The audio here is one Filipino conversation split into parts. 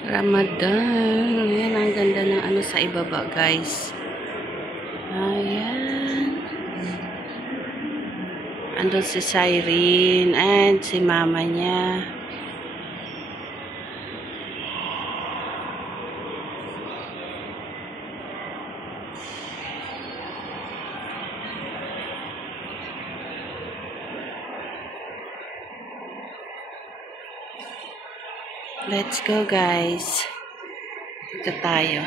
Ramadan. Ayan, ang ganda ng ano sa ibaba, guys. Ayan. Andun si Cyrene and si mama niya. Let's go, guys. Dito tayo.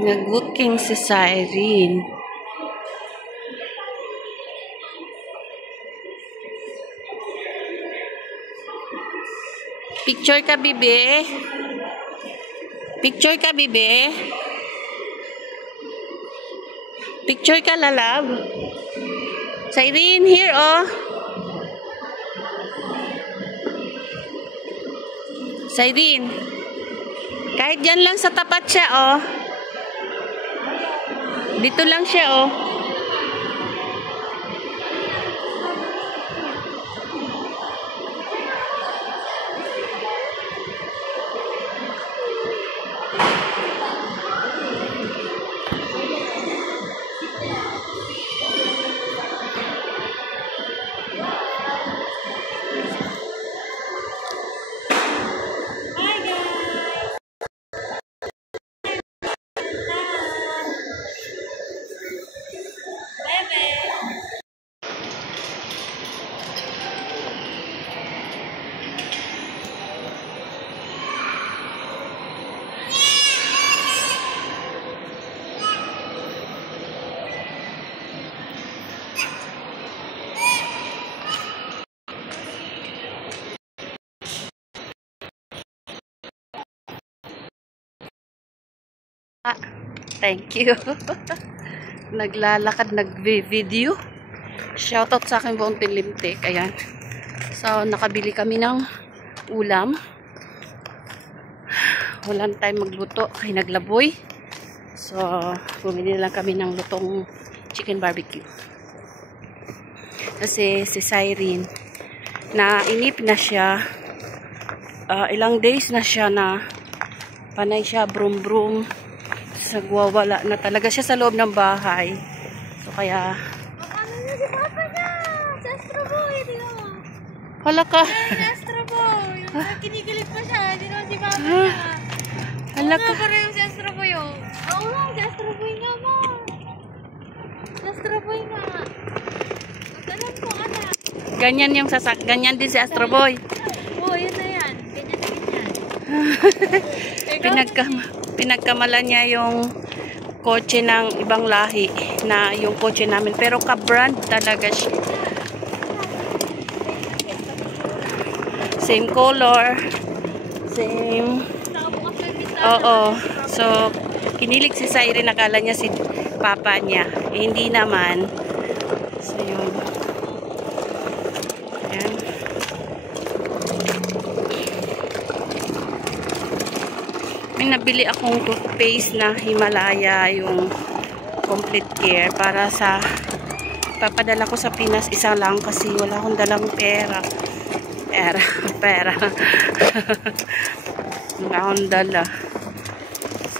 Nag-booking si Cyrene. Picture ka, bibi? Picture ka, bibi? Picture ka, lalab? Cyrene, here, oh. Cyrene. Kahit dyan lang sa tapat siya, oh. Dito lang siya, oh. Thank you. Naglalakad, nag-video. Shoutout sa akin buong Tilimtik. Ayan. So, nakabili kami ng ulam. Walang time magluto. Ay, naglaboy. So, bumili lang kami ng lutong chicken barbecue. Kasi si Cyrene, na inip na siya. Ilang days na siya na panay siya, brum-brum. Nagwawala na talaga siya sa loob ng bahay. So, kaya... Ano na si Papa niya? Si Astro Boy, tingnan mo. Hala ka. Si Astro Boy. Kinikilig pa siya. Hindi naman si Papa niya. Hala ka. Pareho si Astro Boy, oh. Oo nga, si Astro Boy nga mo. Si Astro Boy nga. Magkalan po, anak. Ganyan yung ganyan din si Astro Boy. Oo, yun na yan. Ganyan na ganyan. Pinagkamalan niya yung kotse ng ibang lahi na yung kotse namin. Pero ka-brand talaga siya. Same color. Same. Oo. So, kinilig si Cyrene. Nakala niya si papa niya. Eh, hindi naman. So, yun. Ayan. May nabili akong toothpaste na Himalaya, yung complete care, para sa papadala ko sa Pinas. Isa lang kasi wala akong dalang pera. Wala akong dala.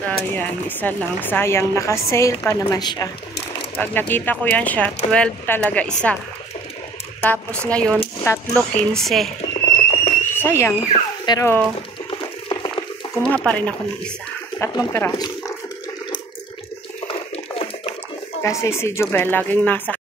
So, yan. Isa lang. Sayang. Naka-sale pa naman siya. Pag nakita ko yan siya, 12 talaga isa. Tapos ngayon, 3.15. Sayang. Pero, kumuha pa rin ako ng isa. 3 peraso. Kasi si Jobel laging nasa